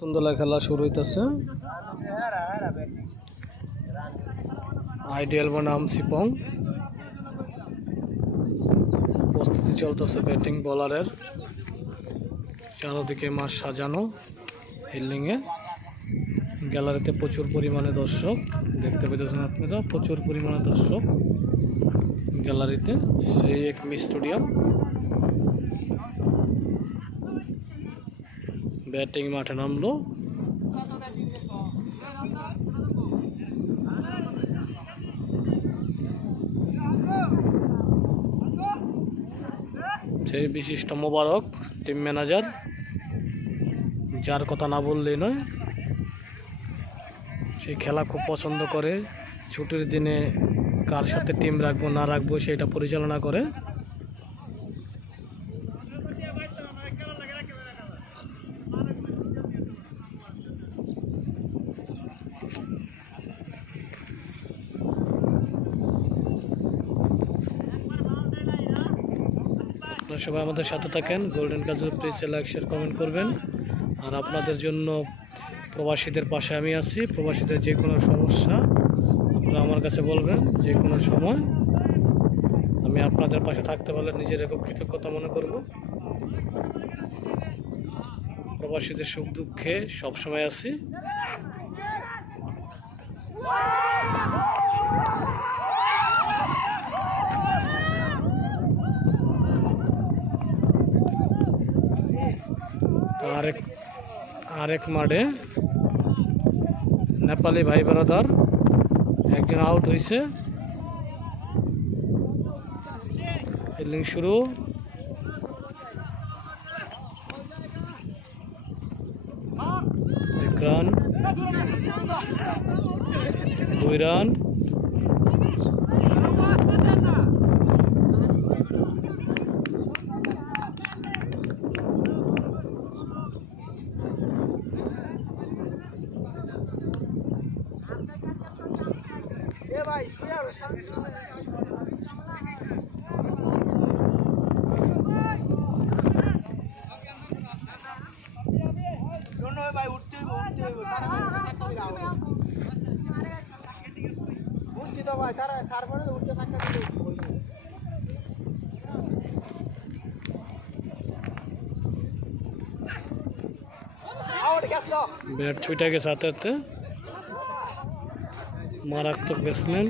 তুন্দলা খেলা শুরু হইতেছে। আইডিয়াল বনাম সিপং, প্রস্তুতি চলতেছে ব্যাটিং বোলারের। চারদিকে মাঠ সাজানো, ফিল্ডিংয়ে গ্যালারিতে প্রচুর পরিমাণে দর্শক দেখতে পেতেছেন আপনারা, প্রচুর পরিমাণে দর্শক গ্যালারিতে। সেই এক স্টেডিয়াম, ব্যাটিং মাঠে নামলো। সেই বিশিষ্ট মোবারক টিম ম্যানেজার, যার কথা না বললেই নয়। সে খেলা খুব পছন্দ করে, ছুটির দিনে কার সাথে টিম রাখবো না রাখবো সেটা পরিচালনা করে। আপনারা সবাই আমাদের সাথে থাকেন। Golden Kajal please like share comment করবেন। আর আপনাদের জন্য প্রবাসীদের পাশে আমি আছি। প্রবাসীদের যে কোনো সমস্যা আপনারা আমার কাছে বলবেন, যে কোনো সময় আমি আপনাদের পাশে থাকতে পারলে নিজের খুব কৃতজ্ঞতা মনে করব। প্রবাসীদের সুখ দুঃখে সবসময় আছি। আরেক মাঠে নেপালি ভাই ব্রাদার একজন আউট হয়েছে। ফিল্ডিং শুরু, এক রান, 2 রান। ব্যাট ছুটে গেছে হাতে হাতে, মারাত্মক ব্যাটসম্যান।